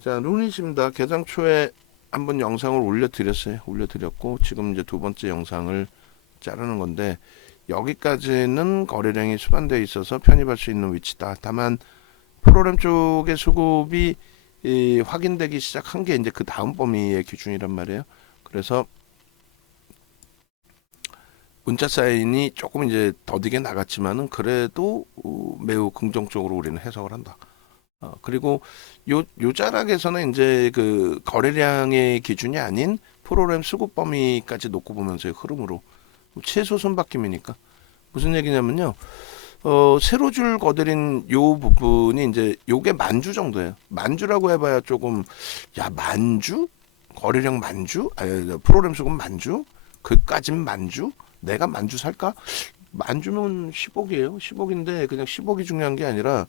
자, 루닛입니다. 개장 초에 한번 영상을 올려드렸고, 지금 이제 두 번째 영상을 자르는 건데, 여기까지는 거래량이 수반되어 있어서 편입할 수 있는 위치다. 다만, 프로그램 쪽의 수급이 확인되기 시작한 게 이제 그 다음 범위의 기준이란 말이에요. 그래서, 문자 사인이 조금 이제 더디게 나갔지만은, 그래도 매우 긍정적으로 우리는 해석을 한다. 그리고 요 자락에서는 이제 그 거래량의 기준이 아닌 프로그램 수급 범위까지 놓고 보면서의 흐름으로 최소 손바뀜이니까 무슨 얘기냐면요. 세로 줄 거드린 요 부분이 이제 요게 만주 정도예요. 만주라고 해봐야 조금 야 만주? 거래량 만주? 아니 프로그램 수급 만주? 그까진 만주? 내가 만주 살까? 만주면 10억이에요. 10억인데 그냥 10억이 중요한 게 아니라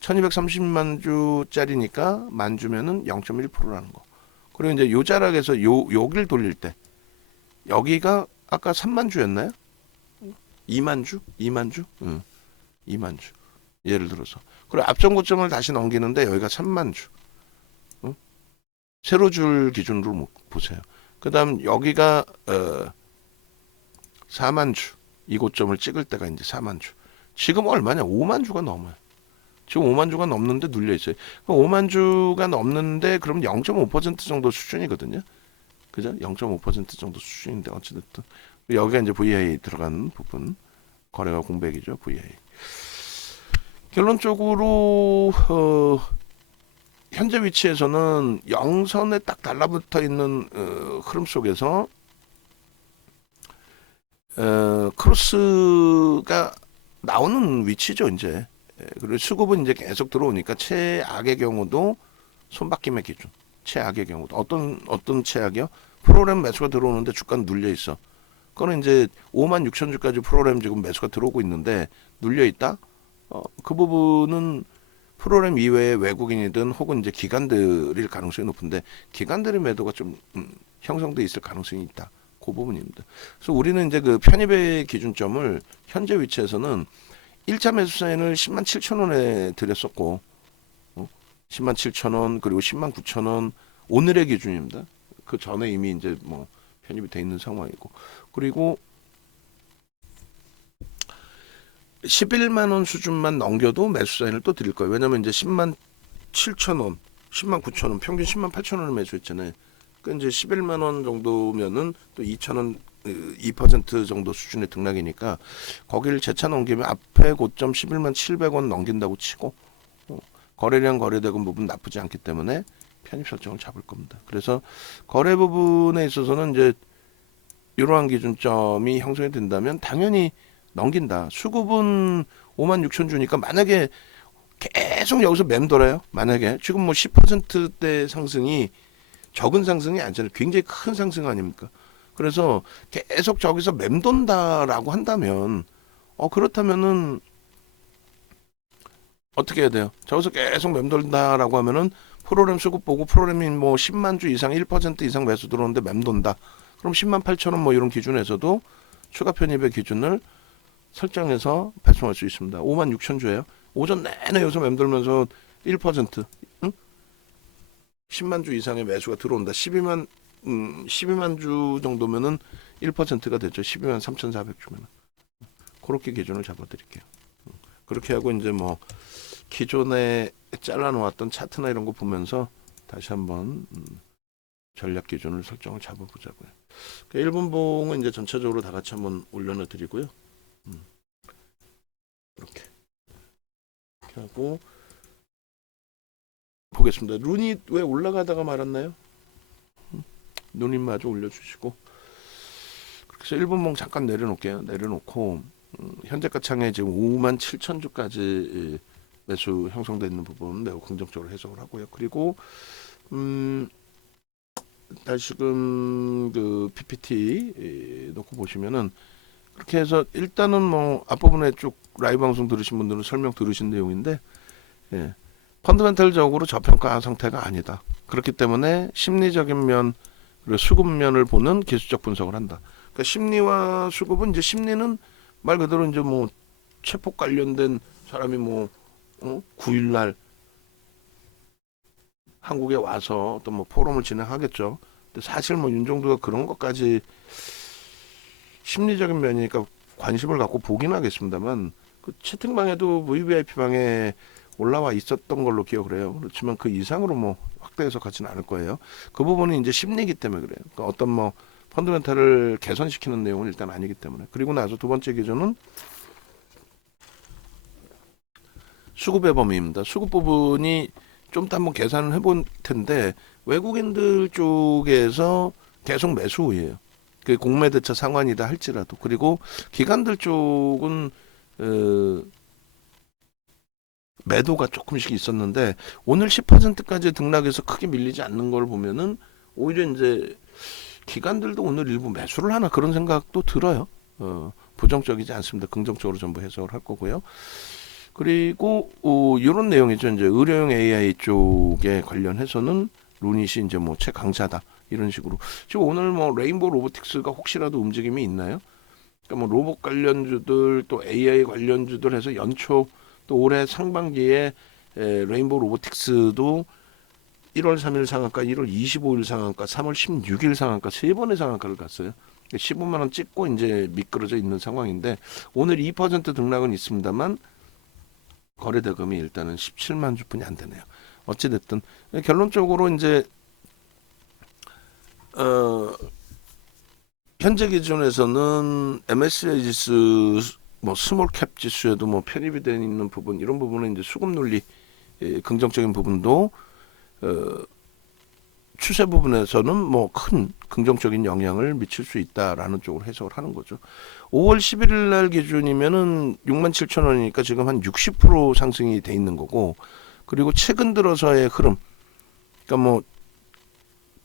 1230만 주짜리니까 만 주면은 0.1%라는 거. 그리고 이제 요 자락에서 여기를 돌릴 때 여기가 아까 3만 주였나요? 2만 주? 2만 주? 응. 2만 주. 예를 들어서. 그리고 앞전 고점을 다시 넘기는데 여기가 3만 주. 응? 세로 줄 기준으로 보세요. 그다음 여기가 4만 주. 이 고점을 찍을 때가 이제 4만 주. 지금 얼마냐? 5만 주가 넘어요. 지금 5만 주가 넘는데 눌려 있어요. 5만 주가 넘는데 그럼 0.5% 정도 수준이거든요. 그죠? 0.5% 정도 수준인데 어찌됐든 여기가 이제 VI 들어간 부분 거래가 공백이죠. VI. 결론적으로 현재 위치에서는 영선에 딱 달라붙어 있는 흐름 속에서 크로스가 나오는 위치죠. 이제 그리고 수급은 이제 계속 들어오니까 최악의 경우도 손바뀜의 기준. 최악의 경우도 어떤 최악이요? 프로그램 매수가 들어오는데 주가는 눌려 있어. 그거는 이제 5만 6천 주까지 프로그램 지금 매수가 들어오고 있는데 눌려 있다. 그 부분은 프로그램 이외의 외국인이든 혹은 이제 기관들일 가능성이 높은데 기관들의 매도가 좀 형성돼 있을 가능성이 있다. 그 부분입니다. 그래서 우리는 이제 그 편입의 기준점을 현재 위치에서는 1차 매수 사인을 10만 7천 원에 드렸었고 10만 7천 원 그리고 10만 9천 원 오늘의 기준입니다. 그 전에 이미 이제 뭐 편입이 돼 있는 상황이고 그리고 11만 원 수준만 넘겨도 매수 사인을 또 드릴 거예요. 왜냐면 이제 10만 7천 원, 10만 9천 원 평균 10만 8천 원을 매수했잖아요. 그 이제 11만 원 정도면은 또 2천 원 2% 정도 수준의 등락이니까 거기를 재차 넘기면 앞에 고점 11만 700원 넘긴다고 치고 거래량 거래대금 부분 나쁘지 않기 때문에 편입 설정을 잡을 겁니다. 그래서 거래 부분에 있어서는 이제 이러한 기준점이 형성이 된다면 당연히 넘긴다. 수급은 5만 6천 주니까 만약에 계속 여기서 맴돌아요. 만약에 지금 뭐 10%대 상승이 적은 상승이 아니잖아요. 굉장히 큰 상승 아닙니까? 그래서 계속 저기서 맴돈다라고 한다면 그렇다면은 어떻게 해야 돼요? 저기서 계속 맴돌다라고 하면은 프로그램 수급 보고 프로그램이 뭐 10만 주 이상 1% 이상 매수 들어오는데 맴돈다. 그럼 10만 8천 원 뭐 이런 기준에서도 추가 편입의 기준을 설정해서 발송할 수 있습니다. 5만 6천 주예요. 오전 내내 여기서 맴돌면서 1% 응? 10만 주 이상의 매수가 들어온다. 12만 주 정도면은 1%가 되죠. 12만 3,400주면. 그렇게 기준을 잡아드릴게요. 그렇게 하고 이제 뭐 기존에 잘라놓았던 차트나 이런 거 보면서 다시 한번 전략 기준을 설정을 잡아보자고요. 그러니까 1분봉은 이제 전체적으로 다 같이 한번 올려놔 드리고요. 이렇게 하고 보겠습니다. 룬이 왜 올라가다가 말았나요? 누님 마저 올려주시고 그래서 1분봉 잠깐 내려놓을게요. 내려놓고 현재가 창에 지금 5만 7천 주까지 매수 형성되어 있는 부분 매우 긍정적으로 해석을 하고요. 그리고 다시금 그 PPT 놓고 보시면은 그렇게 해서 일단은 뭐 앞부분에 쭉 라이브 방송 들으신 분들은 설명 들으신 내용인데 펀더멘털적으로 저평가 상태가 아니다. 그렇기 때문에 심리적인 면 그리고 수급 면을 보는 기술적 분석을 한다. 그러니까 심리와 수급은 이제 심리는 말 그대로 이제 뭐 체포 관련된 사람이 뭐 9일날 한국에 와서 또 뭐 포럼을 진행하겠죠. 근데 사실 뭐 윤정도가 그런 것까지 심리적인 면이니까 관심을 갖고 보긴 하겠습니다만 그 채팅방에도 VVIP방에 올라와 있었던 걸로 기억을 해요. 그렇지만 그 이상으로 뭐 확대해서 가지는 않을 거예요. 그 부분은 이제 심리이기 때문에 그래요. 그러니까 어떤 뭐 펀드멘탈을 개선시키는 내용은 일단 아니기 때문에. 그리고 나서 두 번째 기준은 수급의 범위입니다. 수급 부분이 좀 더 한번 계산을 해볼 텐데 외국인들 쪽에서 계속 매수예요. 그 공매대차 상환이다 할지라도. 그리고 기관들 쪽은 매도가 조금씩 있었는데 오늘 10%까지 등락해서 크게 밀리지 않는 걸 보면은 오히려 이제 기관들도 오늘 일부 매수를 하나 그런 생각도 들어요. 부정적이지 않습니다. 긍정적으로 전부 해석을 할 거고요. 그리고 이런 내용이죠. 이제 의료용 AI 쪽에 관련해서는 루닛이 이제 뭐 최강자다 이런 식으로. 지금 오늘 뭐 레인보우 로보틱스가 혹시라도 움직임이 있나요? 그러니까 뭐 로봇 관련주들 또 AI 관련주들 해서 연초 또 올해 상반기에 레인보우 로보틱스도 1월 3일 상한가, 1월 25일 상한가, 3월 16일 상한가 세 번의 상한가를 갔어요. 15만 원 찍고 이제 미끄러져 있는 상황인데 오늘 2% 등락은 있습니다만 거래 대금이 일단은 17만 주뿐이 안 되네요. 어찌 됐든 결론적으로 이제 현재 기준에서는 MSCI 지수 뭐 스몰캡 지수에도 뭐 편입이 되어 있는 부분 이런 부분은 이제 수급 논리 긍정적인 부분도 추세 부분에서는 뭐 큰 긍정적인 영향을 미칠 수 있다라는 쪽으로 해석을 하는 거죠. 5월 11일 날 기준이면은 67,000원이니까 지금 한 60% 상승이 돼 있는 거고, 그리고 최근 들어서의 흐름, 그러니까 뭐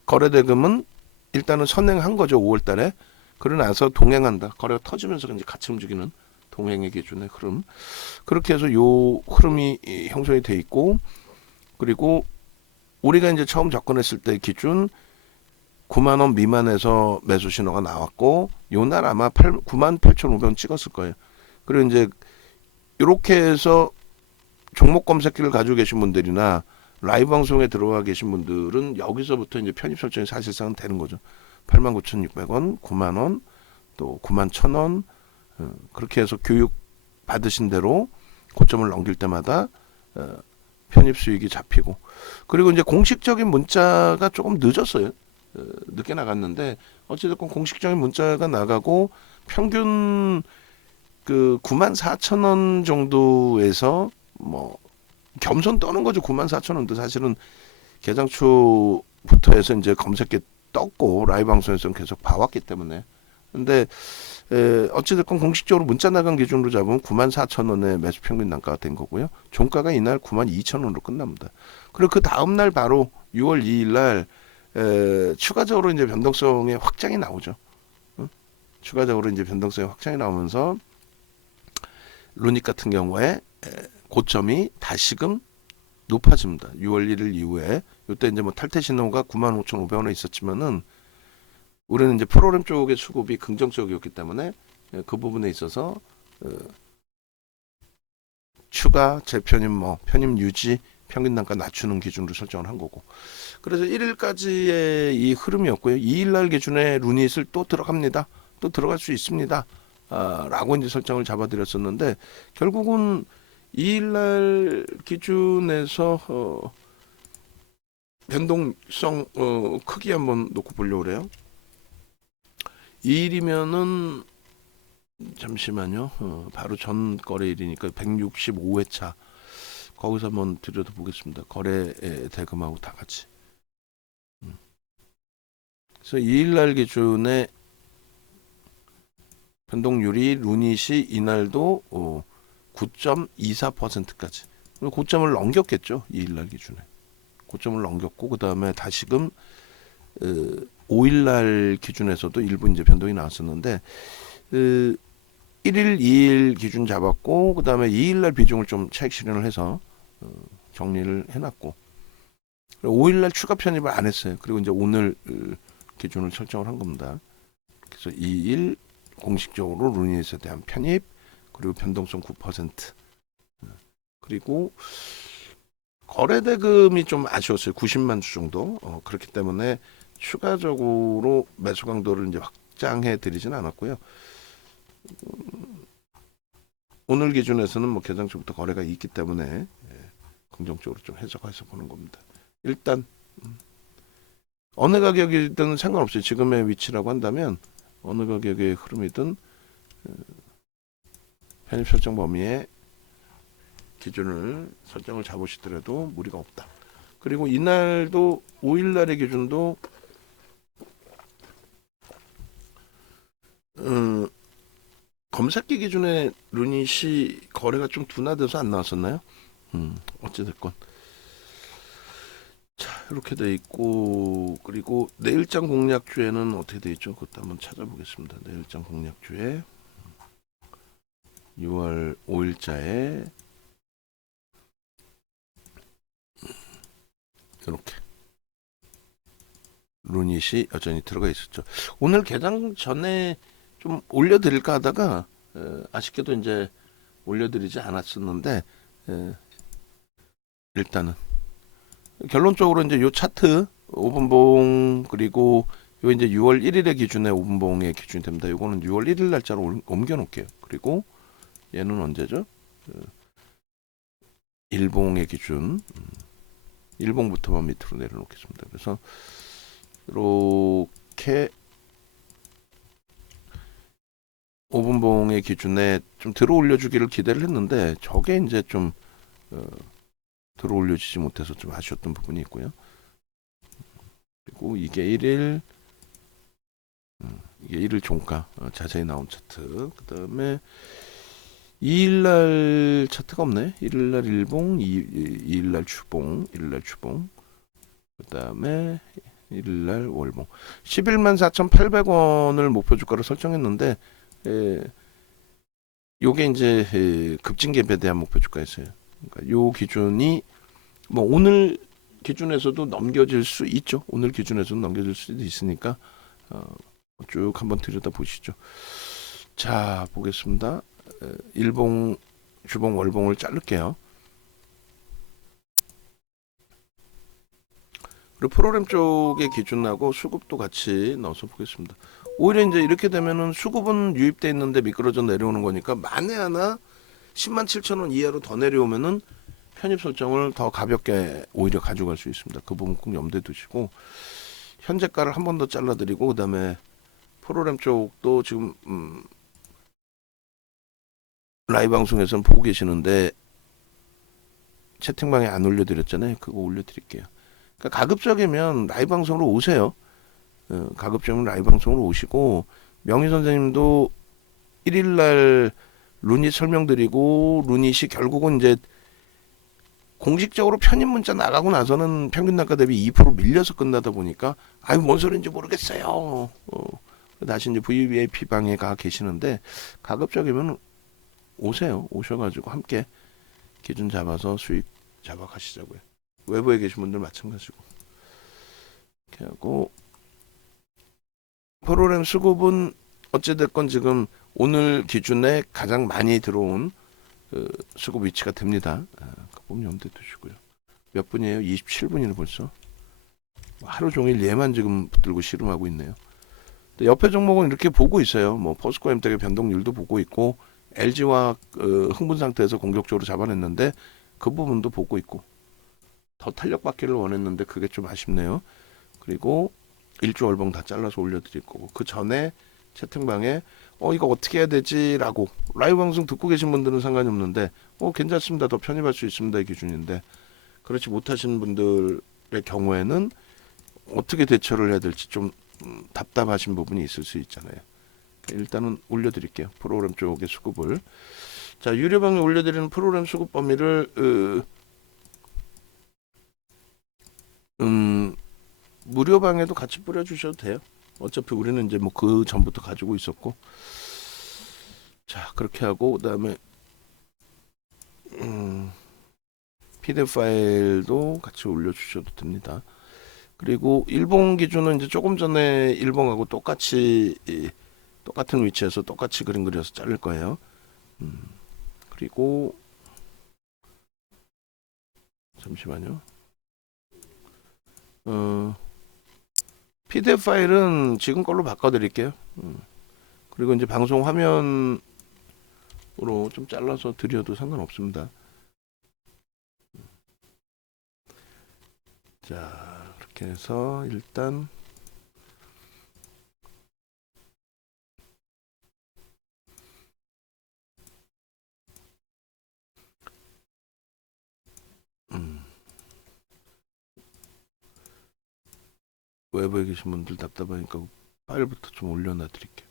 거래 대금은 일단은 선행한 거죠. 5월 달에. 그러고 나서 동행한다. 거래가 터지면서 이제 같이 움직이는 동행의 기준의 흐름. 그렇게 해서 요 흐름이 형성이 돼 있고, 그리고 우리가 이제 처음 접근했을 때 기준 9만 원 미만에서 매수 신호가 나왔고 요날 아마 98,500원 찍었을 거예요. 그리고 이제 이렇게 해서 종목 검색기를 가지고 계신 분들이나 라이브 방송에 들어와 계신 분들은 여기서부터 이제 편입 설정이 사실상은 되는 거죠. 89,600원, 9만 원, 또 91,000원 그렇게 해서 교육 받으신 대로 고점을 넘길 때마다 편입 수익이 잡히고, 그리고 이제 공식적인 문자가 조금 늦었어요. 늦게 나갔는데 어찌됐건 공식적인 문자가 나가고 평균 그 94,000원 정도에서 뭐 겸손 떠는 거죠. 94,000원도 사실은 개장 초부터 해서 이제 검색에 떴고 라이브 방송에서는 계속 봐왔기 때문에. 근데 어찌됐건 공식적으로 문자 나간 기준으로 잡으면 94,000원의 매수 평균 단가가 된 거고요. 종가가 이날 92,000원으로 끝납니다. 그리고 그 다음 날 바로 6월 2일 날 추가적으로 이제 변동성의 확장이 나오죠. 추가적으로 이제 변동성의 확장이 나오면서 루닛 같은 경우에 고점이 다시금 높아집니다. 6월 1일 이후에 이때 이제 뭐 탈퇴 신호가 95,500원에 있었지만은 우리는 이제 프로그램 쪽의 수급이 긍정적이었기 때문에 그 부분에 있어서 추가 재편입 뭐 편입 유지 평균 단가 낮추는 기준으로 설정을 한 거고, 그래서 1일까지의 이 흐름이었고요. 2일 날 기준에 루닛을 또 들어갑니다. 또 들어갈 수 있습니다. 라고 이제 설정을 잡아드렸었는데 결국은 2일 날 기준에서 변동성 크기 한번 놓고 보려고 그래요. 2일이면은 잠시만요. 바로 전 거래일이니까 165회차 거기서 한번 들여다보겠습니다. 거래 대금하고 다 같이. 그래서 2일날 기준에 변동률이 루닛이 이날도 9.24%까지 고점을 넘겼겠죠. 2일날 기준에 고점을 넘겼고, 그 다음에 다시금 5일날 기준에서도 일부 이제 변동이 나왔었는데 1일, 2일 기준 잡았고, 그 다음에 2일날 비중을 좀 차익 실현을 해서 정리를 해놨고, 5일날 추가 편입을 안 했어요. 그리고 이제 오늘 기준을 설정을 한 겁니다. 그래서 2일 공식적으로 루닛에 대한 편입, 그리고 변동성 9%, 그리고 거래 대금이 좀 아쉬웠어요. 90만 주 정도. 그렇기 때문에 추가적으로 매수 강도를 이제 확장해 드리진 않았고요. 오늘 기준에서는 뭐 개장주부터 거래가 있기 때문에 긍정적으로 좀 해석해서 보는 겁니다. 일단 어느 가격이든 상관없어요. 지금의 위치라고 한다면 어느 가격의 흐름이든 편입 설정 범위에 기준을 설정을 잡으시더라도 무리가 없다. 그리고 이날도 5일날의 기준도 검색기 기준에 루닛이 거래가 좀 둔화돼서 안 나왔었나요? 어찌됐건 자 이렇게 돼 있고 그리고 내일장 공략주에는 어떻게 돼 있죠? 그것도 한번 찾아보겠습니다. 내일장 공략주에 6월 5일자에 이렇게 루닛이 여전히 들어가 있었죠. 오늘 개장 전에 좀 올려드릴까 하다가 아쉽게도 이제 올려드리지 않았었는데 일단은 결론적으로 이제 요 차트 5분봉 그리고 요 이제 6월 1일의 기준에 5분봉의 기준이 됩니다. 요거는 6월 1일 날짜로 옮겨 놓을게요. 그리고 얘는 언제죠? 일봉의 기준 일봉부터만 밑으로 내려놓겠습니다. 그래서 이렇게 5분봉의 기준에 좀 들어 올려주기를 기대를 했는데 저게 이제 좀 들어 올려지지 못해서 좀 아쉬웠던 부분이 있고요. 그리고 이게 1일 이게 1일 종가 자세히 나온 차트. 그 다음에 2일날 차트가 없네. 1일날 일봉, 2일날 주봉, 1일날 주봉. 그 다음에 1일날 월봉. 11만 4,800원을 목표 주가로 설정했는데 요게 이제 급진 갭에 대한 목표 주가였어요. 그러니까 요 기준이 뭐 오늘 기준에서도 넘겨질 수 있죠. 오늘 기준에서도 넘겨질 수도 있으니까 쭉 한번 들여다 보시죠. 자 보겠습니다. 일봉, 주봉, 월봉을 자를게요. 그리고 프로그램 쪽의 기준하고 수급도 같이 넣어서 보겠습니다. 오히려 이제 이렇게 되면은 수급은 유입돼 있는데 미끄러져 내려오는 거니까 만에 하나 10만 7천 원 이하로 더 내려오면은 편입 설정을 더 가볍게 오히려 가져갈 수 있습니다. 그 부분 꼭 염두에 두시고 현재가를 한 번 더 잘라드리고 그 다음에 프로그램 쪽도 지금 라이브 방송에서는 보고 계시는데 채팅방에 안 올려드렸잖아요. 그거 올려드릴게요. 그러니까 가급적이면 라이브 방송으로 오세요. 가급적이면 라이브 방송으로 오시고 명희 선생님도 1일날 루닛 설명드리고 루닛이 결국은 이제 공식적으로 편입 문자 나가고 나서는 평균 단가 대비 2% 밀려서 끝나다 보니까 아유 뭔 소리인지 모르겠어요. 다시 이제 VVIP 방에 가 계시는데 가급적이면 오세요. 오셔가지고 함께 기준 잡아서 수익 잡아 가시자고요. 외부에 계신 분들 마찬가지고. 이렇게 하고 프로그램 수급은 어찌됐건 지금 오늘 기준에 가장 많이 들어온 수급 위치가 됩니다. 그 부분 염두에 두시고요. 몇 분이에요? 27분이네 벌써. 하루 종일 얘만 지금 붙들고 씨름하고 있네요. 옆에 종목은 이렇게 보고 있어요. 뭐 포스코 엠텍의 변동률도 보고 있고 LG와 흥분 상태에서 공격적으로 잡아냈는데 그 부분도 보고 있고 더 탄력받기를 원했는데 그게 좀 아쉽네요. 그리고 일주 월봉 다 잘라서 올려드릴 거고 그 전에 채팅방에 이거 어떻게 해야 되지라고 라이브 방송 듣고 계신 분들은 상관이 없는데 괜찮습니다. 더 편입할 수 있습니다. 이 기준인데 그렇지 못하시는 분들의 경우에는 어떻게 대처를 해야 될지 좀 답답하신 부분이 있을 수 있잖아요. 일단은 올려드릴게요. 프로그램 쪽의 수급을. 자 유료방에 올려드리는 프로그램 수급 범위를 무료방에도 같이 뿌려주셔도 돼요. 어차피 우리는 이제 뭐 그 전부터 가지고 있었고. 자 그렇게 하고 그 다음에 PDF 파일도 같이 올려주셔도 됩니다. 그리고 일봉 기준은 이제 조금 전에 일봉하고 똑같이 똑같은 위치에서 똑같이 그림 그려서 자를 거예요. 그리고 잠시만요. PDF 파일은 지금 걸로 바꿔드릴게요. 그리고 이제 방송 화면으로 좀 잘라서 드려도 상관없습니다. 자, 이렇게 해서 일단 외부에 계신 분들 답답하니까 파일부터 좀 올려놔 드릴게요.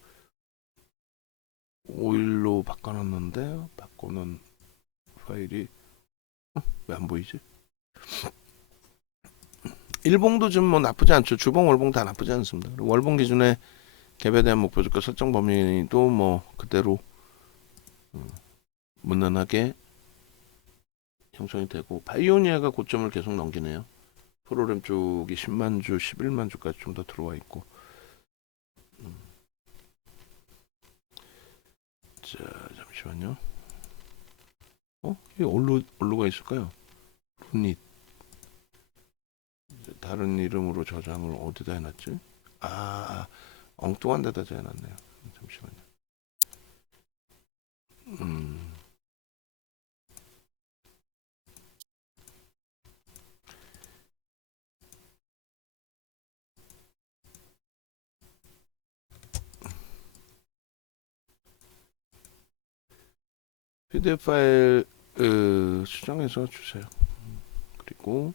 5일로 바꿔놨는데 바꿔놓은 파일이 왜 안 보이지? 일봉도 좀 뭐 나쁘지 않죠. 주봉, 월봉 다 나쁘지 않습니다. 그리고 월봉 기준에 갭에 대한 목표 주가 설정 범위도 뭐 그대로 무난하게 형성이 되고, 바이오니아가 고점을 계속 넘기네요. 프로그램 쪽이 10만 주, 11만 주까지 좀 더 들어와 있고. 자, 잠시만요. 이게 어디가 있을까요? 루닛. 다른 이름으로 저장을 어디다 해놨지? 엉뚱한 데다 해놨네요. 잠시만요. PDF 파일 수정해서 주세요. 그리고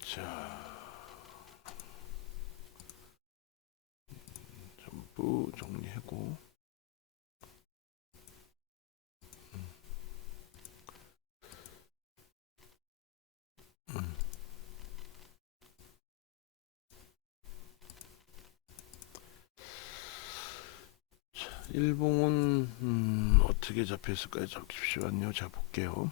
자, 전부 정리하고 일봉은 어떻게 잡혀있을까요? 잠시만요. 자, 볼게요.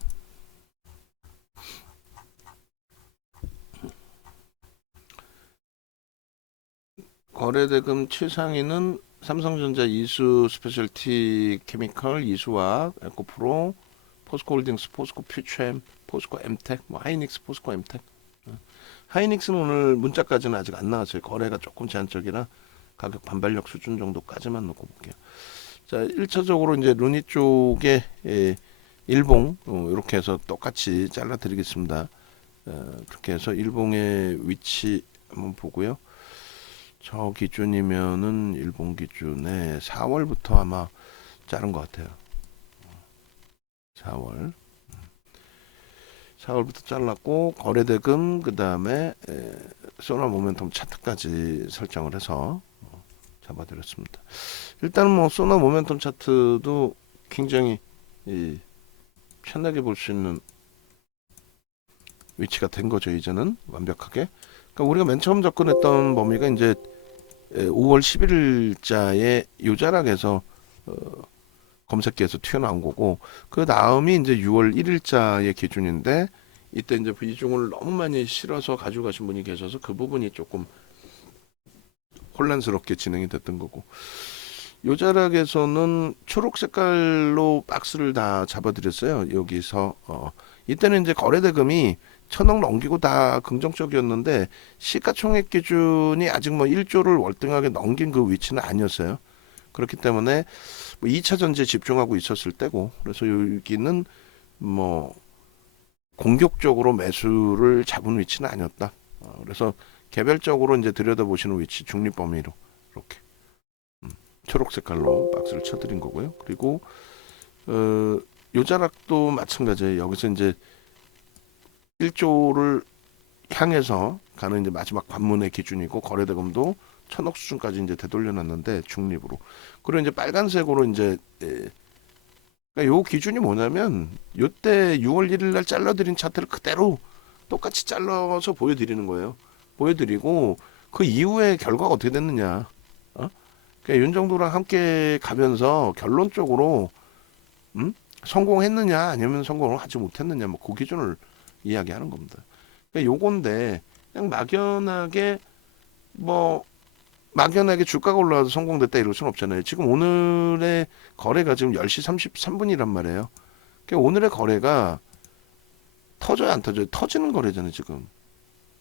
거래대금 최상위는 삼성전자, 이수 스페셜티 케미컬, 이수화학, 에코프로, 포스코홀딩스, 포스코 퓨처엠, 포스코 엠텍, 뭐 하이닉스, 포스코 엠텍. 하이닉스는 오늘 문자까지는 아직 안 나왔어요. 거래가 조금 제한적이라 가격 반발력 수준 정도까지만 놓고 볼게요. 자, 1차적으로 이제 루니 쪽에 일봉 이렇게 해서 똑같이 잘라 드리겠습니다. 그렇게 해서 일봉의 위치 한번 보고요. 저 기준이면은 일본 기준에 4월부터 아마 자른 것 같아요. 4월부터 잘랐고, 거래대금 그 다음에 소나 모멘텀 차트까지 설정을 해서 잡아드렸습니다. 일단은 뭐 소나 모멘텀 차트도 굉장히 편하게 볼 수 있는 위치가 된 거죠. 이제는 완벽하게. 그러니까 우리가 맨 처음 접근했던 범위가 이제 5월 11일자에 요자락에서 검색기에서 튀어나온 거고, 그 다음이 이제 6월 1일자의 기준인데, 이때 이제 비중을 너무 많이 실어서 가져가신 분이 계셔서 그 부분이 조금 혼란스럽게 진행이 됐던 거고, 요자락에서는 초록 색깔로 박스를 다 잡아드렸어요. 여기서 이때는 이제 거래대금이 1,000억 넘기고 다 긍정적이었는데, 시가총액 기준이 아직 뭐 1조를 월등하게 넘긴 그 위치는 아니었어요. 그렇기 때문에 뭐 2차 전지에 집중하고 있었을 때고, 그래서 여기는 뭐 공격적으로 매수를 잡은 위치는 아니었다. 그래서 개별적으로 이제 들여다보시는 위치 중립 범위로 이렇게 초록 색깔로 박스를 쳐드린 거고요. 그리고 요자락도 마찬가지예요. 여기서 이제 1조를 향해서 가는 이제 마지막 관문의 기준이고, 거래대금도 1,000억 수준까지 이제 되돌려놨는데 중립으로. 그리고 이제 빨간색으로 이제 그러니까 요 기준이 뭐냐면, 요때 6월 1일 날 잘라드린 차트를 그대로 똑같이 잘라서 보여드리는 거예요. 보여드리고 그 이후에 결과가 어떻게 됐느냐. 그러니까 윤 정도랑 함께 가면서 결론적으로 성공했느냐 아니면 성공을 하지 못했느냐, 뭐 그 기준을 이야기하는 겁니다. 그러니까 요건데 그냥 뭐 막연하게 주가가 올라와서 성공됐다 이럴 수는 없잖아요. 지금 오늘의 거래가 지금 10시 33분이란 말이에요. 그러니까 오늘의 거래가 터져요, 안 터져요? 터지는 거래잖아요, 지금.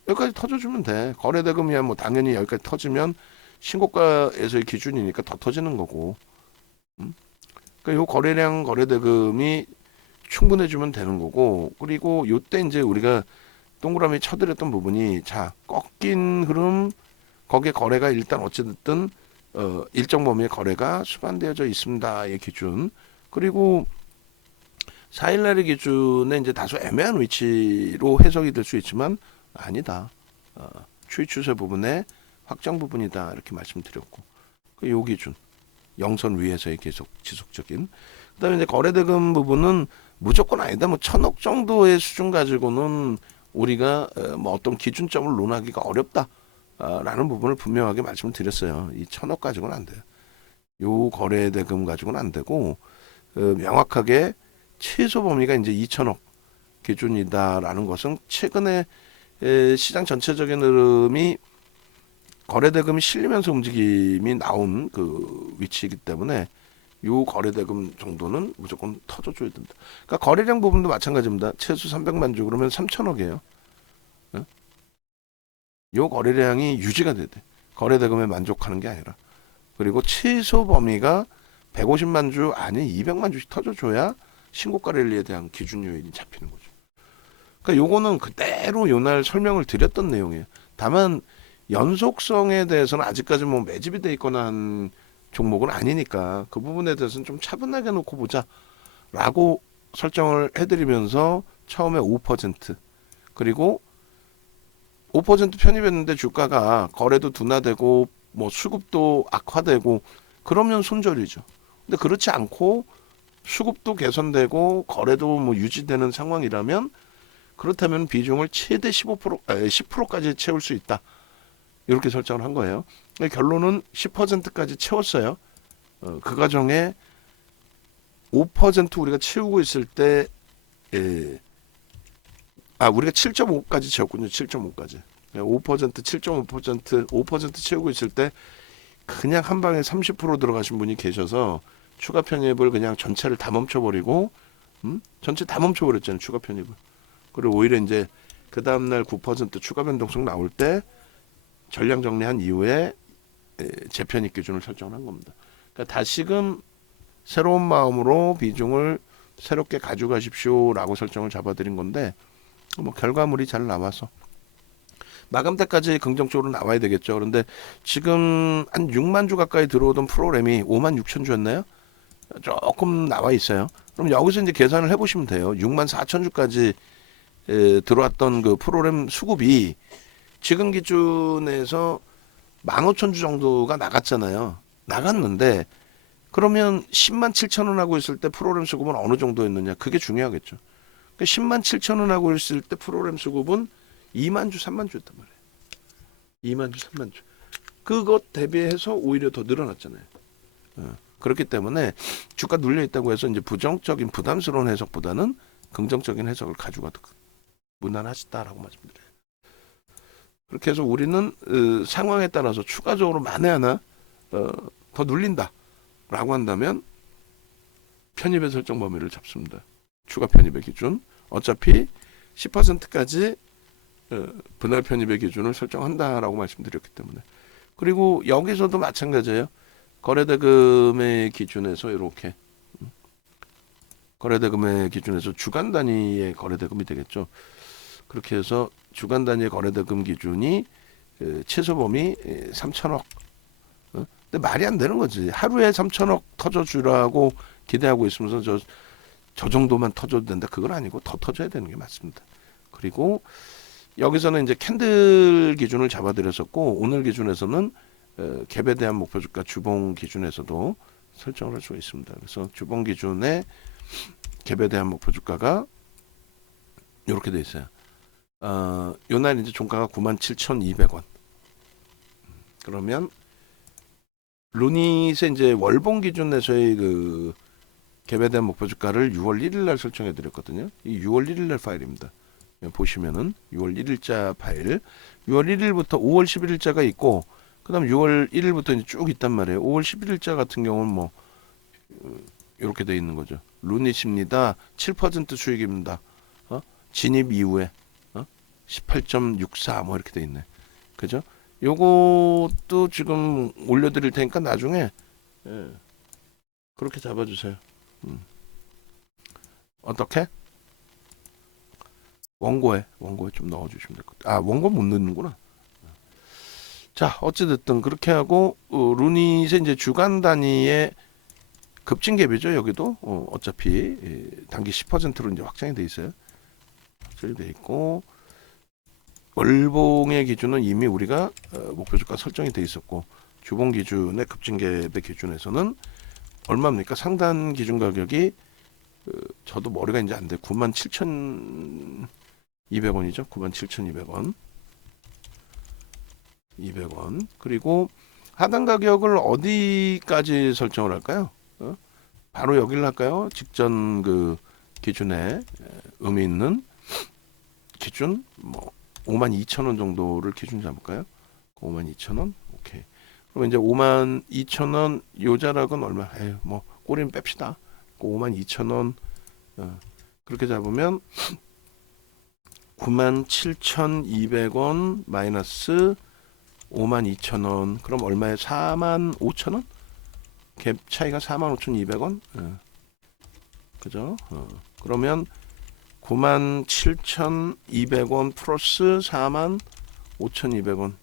여기까지 터져주면 돼. 거래대금이야 뭐 당연히 여기까지 터지면 신고가에서의 기준이니까 더 터지는 거고. 음? 그러니까 요 거래량 거래대금이 충분해주면 되는 거고. 그리고 요때 이제 우리가 동그라미 쳐드렸던 부분이 자 꺾인 흐름 거기에 거래가 일단 어찌됐든 일정 범위의 거래가 수반되어져 있습니다의 기준. 그리고 4일날의 기준에 이제 다소 애매한 위치로 해석이 될 수 있지만 아니다. 추이 추세 부분의 확장 부분이다 이렇게 말씀드렸고 요 기준 영선 위에서의 계속 지속적인. 그다음에 이제 거래대금 부분은 무조건 아니다. 뭐 1,000억 정도의 수준 가지고는 우리가 뭐 어떤 기준점을 논하기가 어렵다. 라는 부분을 분명하게 말씀을 드렸어요. 이 1,000억 가지고는 안 돼요. 요 거래대금 가지고는 안 되고 명확하게 최소 범위가 이제 2,000억 기준이다라는 것은 최근에 시장 전체적인 흐름이 거래대금이 실리면서 움직임이 나온 그 위치이기 때문에 요 거래대금 정도는 무조건 터져줘야 된다. 그러니까 거래량 부분도 마찬가지입니다. 최소 300만 주 그러면 3,000억이에요. 요 거래량이 유지가 돼야 돼. 거래대금에 만족하는 게 아니라. 그리고 최소 범위가 150만 주 아니 200만 주씩 터져줘야 신고가 랠리에 대한 기준 요인이 잡히는 거죠. 그러니까 요거는 그대로 요날 설명을 드렸던 내용이에요. 다만 연속성에 대해서는 아직까지 뭐 매집이 돼 있거나 한 종목은 아니니까 그 부분에 대해서는 좀 차분하게 놓고 보자라고 설정을 해드리면서 처음에 5% 그리고 5% 편입했는데 주가가 거래도 둔화되고 뭐 수급도 악화되고 그러면 손절이죠. 근데 그렇지 않고 수급도 개선되고 거래도 뭐 유지되는 상황이라면 그렇다면 비중을 최대 10%까지 채울 수 있다. 이렇게 설정을 한 거예요. 결론은 10%까지 채웠어요. 그 과정에 5% 우리가 채우고 있을 때 우리가 7.5까지 채웠군요. 7.5까지. 5%, 7.5%, 5% 채우고 있을 때 그냥 한 방에 30% 들어가신 분이 계셔서 추가 편입을 그냥 전체를 다 멈춰버리고 전체 다 멈춰버렸잖아요. 추가 편입을. 그리고 오히려 이제 그 다음날 9% 추가 변동성 나올 때 전량 정리한 이후에 재편입 기준을 설정한 겁니다. 그러니까 다시금 새로운 마음으로 비중을 새롭게 가져가십시오라고 설정을 잡아드린 건데 뭐 결과물이 잘 나와서 마감 때까지 긍정적으로 나와야 되겠죠. 그런데 지금 한 6만 주 가까이 들어오던 프로그램이 5만 6천 주였나요? 조금 나와 있어요. 그럼 여기서 이제 계산을 해보시면 돼요. 6만 4천 주까지 들어왔던 그 프로그램 수급이 지금 기준에서 15,000주 정도가 나갔잖아요. 나갔는데 그러면 10만 7천 원 하고 있을 때 프로그램 수급은 어느 정도였느냐? 그게 중요하겠죠. 그러니까 10만 7천 원 하고 있을 때 프로그램 수급은 2만 주, 3만 주였단 말이에요. 2만 주, 3만 주. 그것 대비해서 오히려 더 늘어났잖아요. 그렇기 때문에 주가 눌려 있다고 해서 이제 부정적인 부담스러운 해석보다는 긍정적인 해석을 가져가도 무난하시다라고 말씀드려요. 그렇게 해서 우리는 상황에 따라서 추가적으로 만에 하나 더 눌린다라고 한다면 편입의 설정 범위를 잡습니다. 추가 편입의 기준. 어차피 10%까지 분할 편입의 기준을 설정한다라고 말씀드렸기 때문에. 그리고 여기서도 마찬가지예요. 거래대금의 기준에서 이렇게 거래대금의 기준에서 주간 단위의 거래대금이 되겠죠. 그렇게 해서 주간 단위의 거래대금 기준이 최소 범위 3천억. 근데 말이 안 되는 거지. 하루에 3천억 터져주라고 기대하고 있으면서 저 정도만 터져도 된다. 그건 아니고 더 터져야 되는 게 맞습니다. 그리고 여기서는 이제 캔들 기준을 잡아드렸었고 오늘 기준에서는 갭에 대한 목표 주가 주봉 기준에서도 설정을 할 수가 있습니다. 그래서 주봉 기준의 갭에 대한 목표 주가가 이렇게 돼 있어요. 요날 이제 종가가 97,200원. 그러면 루닛의 이제 월봉 기준에서의 그 갭에 대한 목표 주가를 6월 1일 날 설정해 드렸거든요. 이 6월 1일 날 파일입니다. 보시면은 6월 1일자 파일 6월 1일부터 5월 11일자가 있고 그 다음 6월 1일부터 이제 쭉 있단 말이에요. 5월 11일자 같은 경우는 뭐 이렇게 돼 있는 거죠. 루닛입니다. 7% 수익입니다. 진입 이후에 18.64 뭐 이렇게 돼 있네. 그죠? 요것도 지금 올려드릴 테니까 나중에 그렇게 잡아주세요. 어떻게? 원고에 좀 넣어주시면 될 것 같아요. 아, 원고 못 넣는구나. 자, 어찌됐든 그렇게 하고 루닛의 이제 주간 단위의 급증갭이죠. 여기도 어차피 단기 10%로 이제 확정이 돼 있어요. 확정이 돼 있고 월봉의 기준은 이미 우리가 목표 주가 설정이 돼 있었고 주봉 기준의 급증갭의 기준에서는 얼마입니까? 상단 기준 가격이 저도 머리가 이제 안 돼. 97,200원이죠. 97,200원. 200원. 그리고 하단 가격을 어디까지 설정을 할까요? 바로 여기를 할까요? 직전 그 기준에 의미 있는 기준 뭐 52,000원 정도를 기준 잡을까요? 52,000원. 오케이. 그럼 이제 52,000원 요 자락은 얼마? 에휴, 뭐 꼬리는 뺍시다. 52,000원 그렇게 잡으면 97,200원 마이너스 52,000원 그럼 얼마에 45,000원? 갭 차이가 45,200원? 그죠? 그러면 97,200원 플러스 45,200원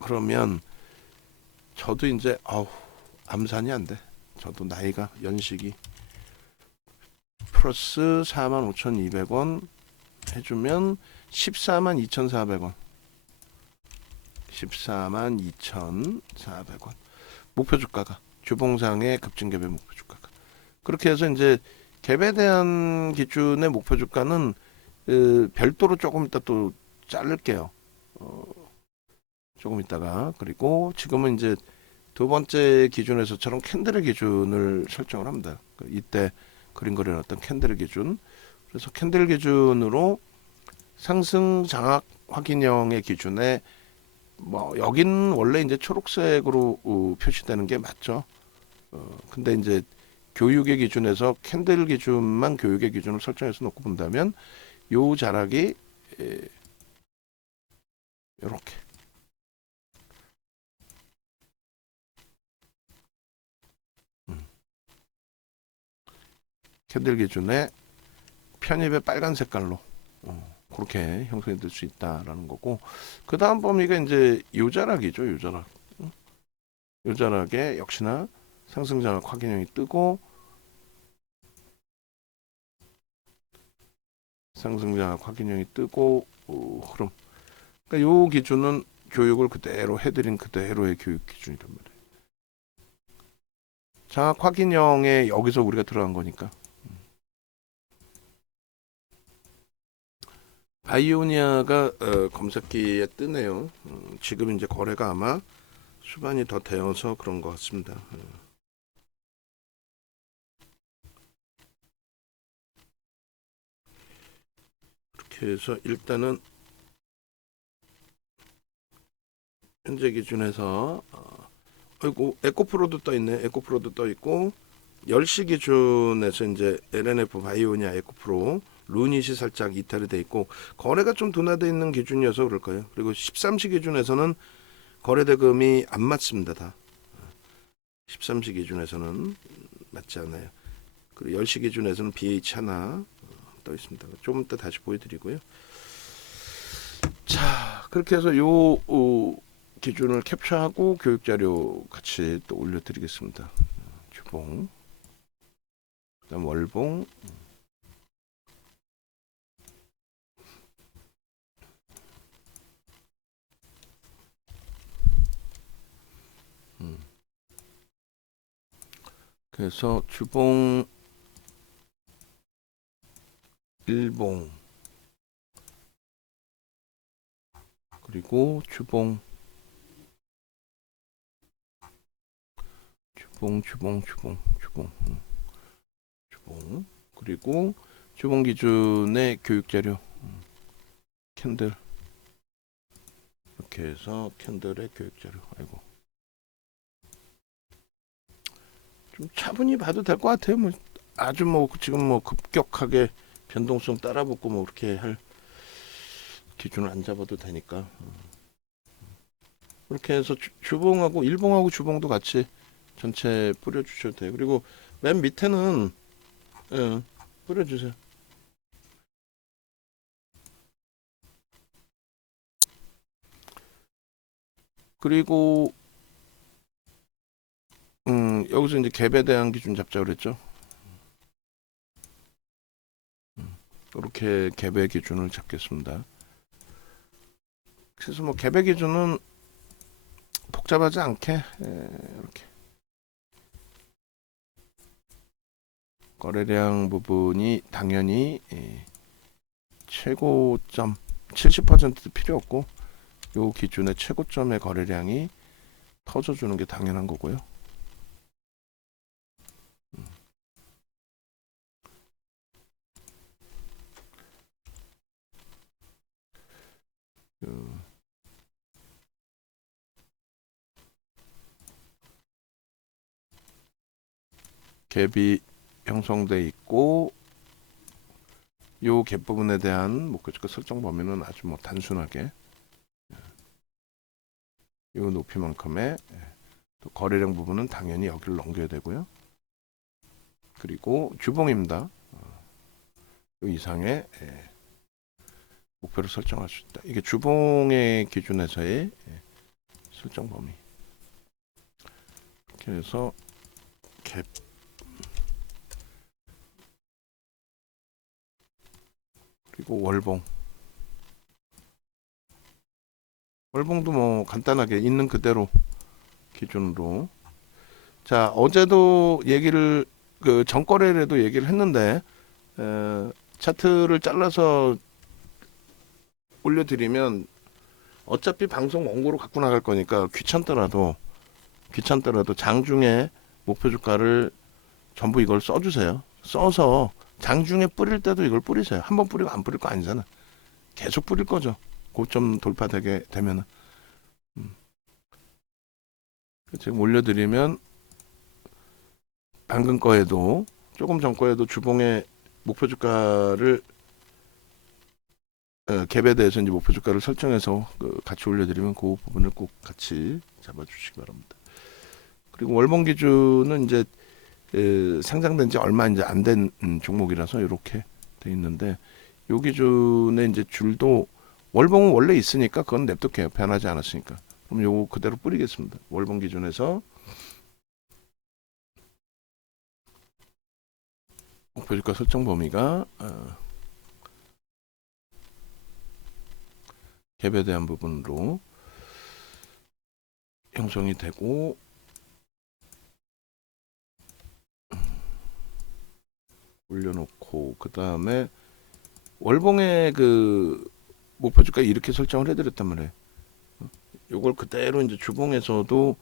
그러면 저도 이제 암산이 안 돼. 저도 나이가 연식이 플러스 45,200원 해주면 142,400원 142,400원 목표 주가가 주봉상의 급증갭의 목표 주가가 그렇게 해서 이제 갭에 대한 기준의 목표 주가는 별도로 조금 이따 또 자를게요. 조금 있다가 그리고 지금은 이제 두 번째 기준에서처럼 캔들의 기준을 설정을 합니다. 이때 그림 그려놨던 캔들의 기준. 그래서 캔들 기준으로 상승 장악 확인형의 기준에 뭐 여긴 원래 이제 초록색으로 표시되는 게 맞죠. 근데 이제 교육의 기준에서 캔들 기준만 교육의 기준을 설정해서 놓고 본다면 요 자락이 이렇게 캔들 기준에 편입의 빨간 색깔로 그렇게 형성이 될 수 있다라는 거고 그 다음 범위가 이제 요 자락이죠. 요 자락 요 자락에 역시나 상승 장악 확인형이 뜨고 상승 장악 확인형이 뜨고 흐름 그러니까 요 기준은 교육을 그대로 해드린 그대로의 교육 기준이란 말이에요. 장악 확인형에 여기서 우리가 들어간 거니까 바이오니아가 검색기에 뜨네요. 지금 이제 거래가 아마 수반이 더 되어서 그런 것 같습니다. 그렇게 해서 일단은 현재 기준에서 아이고 에코프로도 떠 있네. 에코프로도 떠 있고 10시 기준에서 이제 LNF 바이오니아 에코프로 루닛이 살짝 이탈이 돼 있고 거래가 좀 둔화돼 있는 기준이어서 그럴 거예요. 그리고 13시 기준에서는 거래 대금이 안 맞습니다. 다 13시 기준에서는 맞지 않아요. 그리고 10시 기준에서는 BH 하나 떠 있습니다. 좀 이따 다시 보여드리고요. 자 그렇게 해서 요 기준을 캡처하고 교육자료 같이 또 올려드리겠습니다. 주봉 그다음 월봉 그래서 주봉 일봉 그리고 주봉 주봉 그리고 주봉 기준의 교육 자료 캔들 이렇게 해서 캔들의 교육 자료. 아이고 좀 차분히 봐도 될 것 같아요. 뭐 아주 뭐 지금 뭐 급격하게 변동성 따라붙고 뭐 그렇게 할 기준을 안 잡아도 되니까. 그렇게 해서 주봉하고 일봉하고 주봉도 같이 전체 뿌려주셔도 돼요. 그리고 맨 밑에는 뿌려주세요. 그리고 여기서 이제 갭에 대한 기준 잡자 그랬죠. 이렇게 갭의 기준을 잡겠습니다. 그래서 뭐 갭의 기준은 복잡하지 않게 이렇게 거래량 부분이 당연히 최고점 70%도 필요 없고 요 기준의 최고점의 거래량이 터져주는 게 당연한 거고요. 갭이 형성돼 있고 요 갭 부분에 대한 목표주가 설정 범위는 아주 뭐 단순하게 요 높이만큼의 또 거래량 부분은 당연히 여기를 넘겨야 되고요. 그리고 주봉입니다. 요 이상의 목표를 설정할 수 있다. 이게 주봉의 기준에서의 설정 범위. 이렇게 해서 갭 그리고 월봉도 뭐 간단하게 있는 그대로 기준으로. 자, 어제도 얘기를 그 전거래에도 얘기를 했는데 차트를 잘라서 올려드리면 어차피 방송 원고로 갖고 나갈 거니까 귀찮더라도 장중에 목표 주가를 전부 이걸 써주세요. 써서 장중에 뿌릴 때도 이걸 뿌리세요. 한 번 뿌리고 안 뿌릴 거 아니잖아. 계속 뿌릴 거죠. 고점 돌파되게 되면은. 지금 올려드리면 방금 거에도 조금 전 거에도 주봉의 목표 주가를 갭에 대해서 이제 목표 주가를 설정해서 같이 올려드리면 그 부분을 꼭 같이 잡아주시기 바랍니다. 그리고 월봉 기준은 이제 상장된 지 얼마 이제 안 된 종목이라서 이렇게 돼 있는데 요 기준에 이제 줄도 월봉은 원래 있으니까 그건 냅둘게요. 변하지 않았으니까. 그럼 요거 그대로 뿌리겠습니다. 월봉 기준에서 목표 주가 설정 범위가 갭에 대한 부분으로 형성이 되고 올려놓고 그 다음에 월봉의 그 목표 주가 이렇게 설정을 해드렸단 말이에요. 요걸 그대로 이제 주봉에서도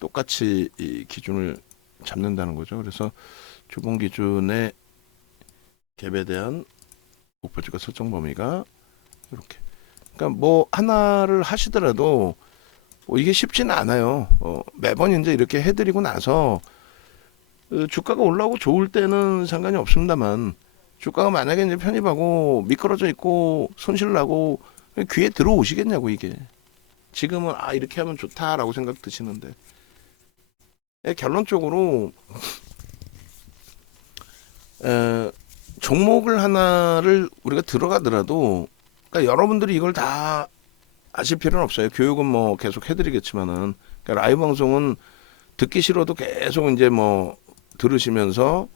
똑같이 이 기준을 잡는다는 거죠. 그래서 주봉 기준의 갭에 대한 목표 주가 설정 범위가 이렇게. 그러니까 뭐 하나를 하시더라도 이게 쉽지는 않아요. 매번 이제 이렇게 해드리고 나서 주가가 올라오고 좋을 때는 상관이 없습니다만 주가가 만약에 이제 편입하고 미끄러져 있고 손실 나고 귀에 들어오시겠냐고 이게. 지금은 이렇게 하면 좋다라고 생각 드시는데 결론적으로 종목을 하나를 우리가 들어가더라도 그러니까 여러분들이 이걸 다 아실 필요는 없어요. 교육은 뭐 계속 해드리겠지만은 그러니까 라이브 방송은 듣기 싫어도 계속 이제 뭐 들으시면서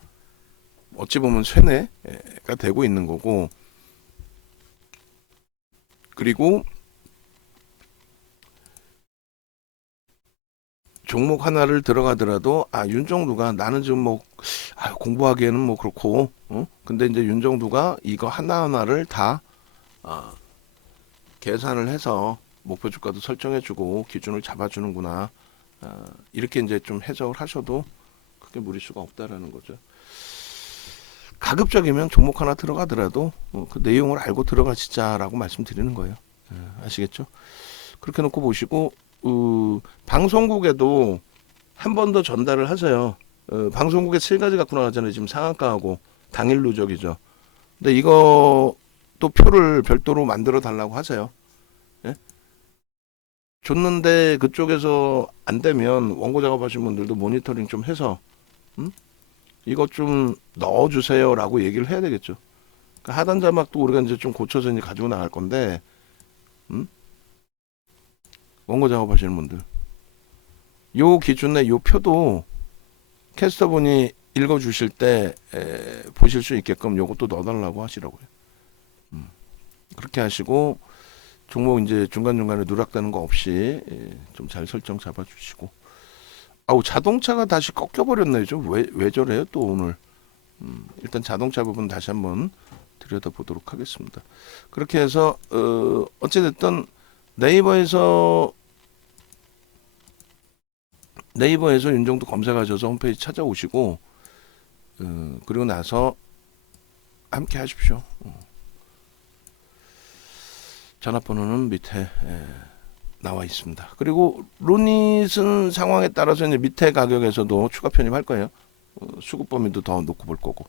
어찌 보면 쇠뇌가 되고 있는 거고 그리고 종목 하나를 들어가더라도 윤정두가 나는 지금 뭐 공부하기에는 뭐 그렇고 근데 이제 윤정두가 이거 하나하나를 다 계산을 해서 목표 주가도 설정해주고 기준을 잡아주는구나 이렇게 이제 좀 해석을 하셔도 크게 무리수가 없다라는 거죠. 가급적이면 종목 하나 들어가더라도 그 내용을 알고 들어가시자라고 말씀드리는 거예요. 아시겠죠? 그렇게 놓고 보시고 방송국에도 한 번 더 전달을 하세요. 방송국에 세 가지 갖고 나가잖아요. 지금 상한가하고 당일 누적이죠. 근데 이거 또 표를 별도로 만들어 달라고 하세요. 예? 줬는데 그쪽에서 안 되면 원고 작업하신 분들도 모니터링 좀 해서 이것 좀 넣어주세요라고 얘기를 해야 되겠죠. 그러니까 하단 자막도 우리가 이제 좀 고쳐서 이제 가지고 나갈 건데 원고 작업하시는 분들 요 기준에 요 표도 캐스터분이 읽어주실 때 보실 수 있게끔 요것도 넣어달라고 하시라고요. 그렇게 하시고 종목 이제 중간중간에 누락되는 거 없이 좀 잘 설정 잡아주시고 아우 자동차가 다시 꺾여버렸네요. 왜 저래요 또 오늘. 일단 자동차 부분 다시 한번 들여다보도록 하겠습니다. 그렇게 해서 어찌됐든 네이버에서 윤정도 검색하셔서 홈페이지 찾아오시고 그리고 나서 함께 하십시오. 전화번호는 밑에 나와 있습니다. 그리고 로닛은 상황에 따라서 이제 밑에 가격에서도 추가 편입할 거예요. 수급 범위도 더 놓고 볼 거고.